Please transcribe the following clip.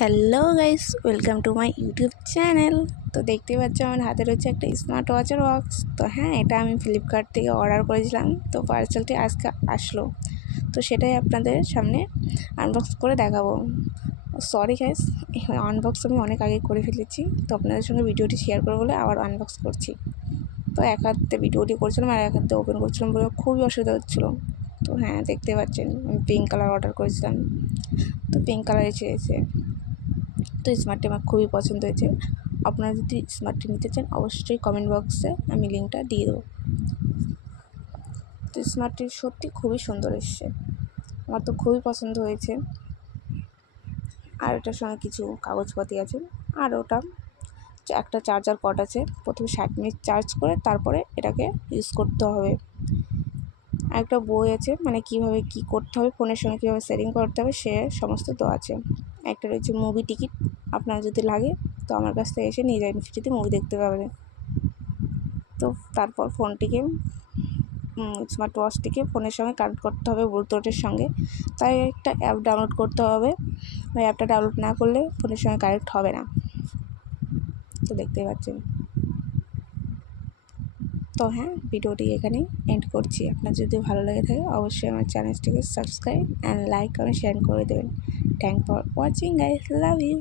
Hello guys, welcome to my YouTube channel. তো দেখতে পাচ্ছ আমার হাতে রয়েছে একটা স্মার্ট ওয়াচের বক্স। তো হ্যাঁ, এটা আমি ফ্লিপকার্ট থেকে অর্ডার করেছিলাম। তো পার্সেলটি আজকে আসলো, তো সেটাই আপনাদের সামনে আনবক্স করে দেখাবো। সরি গাইস, আনবক্স আমি অনেক আগে করে ফেলেছি। তো আপনাদের সঙ্গে ভিডিওটি শেয়ার করবো বলে আবার আনবক্স করছি। তো এক হাতে ভিডিওটি করছিলাম আর এক হাতে ওপেন করছিলাম বলে খুবই অসুবিধা হচ্ছিলো। তো হ্যাঁ, দেখতে পাচ্ছেন আমি পিঙ্ক কালার অর্ডার করেছিলাম, তো পিঙ্ক কালার এসেছে। তো স্মার্টটি আমার খুবই পছন্দ হয়েছে। আপনারা যদি স্মার্টটি নিতে চান অবশ্যই কমেন্ট বক্সে আমি লিঙ্কটা দিয়ে দেবো। তো স্মার্টটি সত্যি খুবই সুন্দর এসছে, আমার তো খুবই পছন্দ হয়েছে। আর এটার সঙ্গে কিছু কাগজপাতি আছে, আর ওটা একটা চার্জার পট আছে। প্রথমে 60 মিনিট চার্জ করে তারপরে এটাকে ইউজ করতে হবে। আর একটা বই আছে, মানে কীভাবে কী করতে হবে, ফোনের সঙ্গে কীভাবে সেটিং করতে হবে সে সমস্ত দেওয়া আছে। একটা রয়েছে মুভি টিকিট, আপনার যদি লাগে তো আমার কাছ থেকে এসে নিয়ে যাবেন, ফ্রিতে মুভি দেখতে পাবেন। তো তারপর ফোনটিকে স্মার্ট ওয়াচটিকে ফোনের সঙ্গে কানেক্ট করতে হবে ব্লুটুথের সঙ্গে। তাই একটা অ্যাপ ডাউনলোড করতে হবে, ওই অ্যাপটা ডাউনলোড না করলে ফোনের সঙ্গে কানেক্ট হবে না। তো দেখতেই পাচ্ছেন। তো হ্যাঁ, ভিডিওটি এখানেই এন্ড করছি। আপনার যদি ভালো লেগে থাকে অবশ্যই আমার চ্যানেলটিকে সাবস্ক্রাইব অ্যান্ড লাইক করে শেয়ার করে দেবেন। Thank for watching guys, love you.